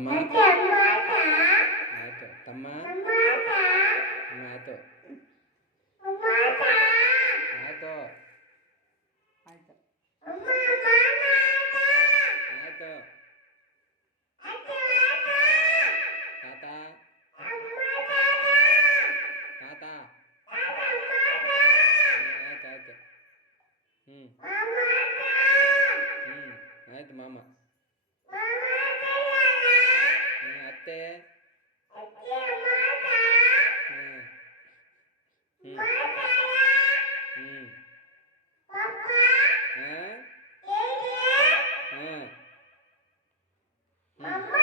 ತಮ್ಮ ಆಯ್ತು ತಮ್ಮ ಆಯ್ತು ಆಯ್ತು ಆಯ್ತು ಆಯ್ತು ತಾತ ತಾತ ಆಯ್ತು ಆಯ್ತು ಹ್ಞೂ ಆಯ್ತು ಮಾಮ ಅತ್ತೆ ಹ್ಞೂ ಹ್ಞೂ ಹಾಂ ಹಾಂ ಹ್ಞೂ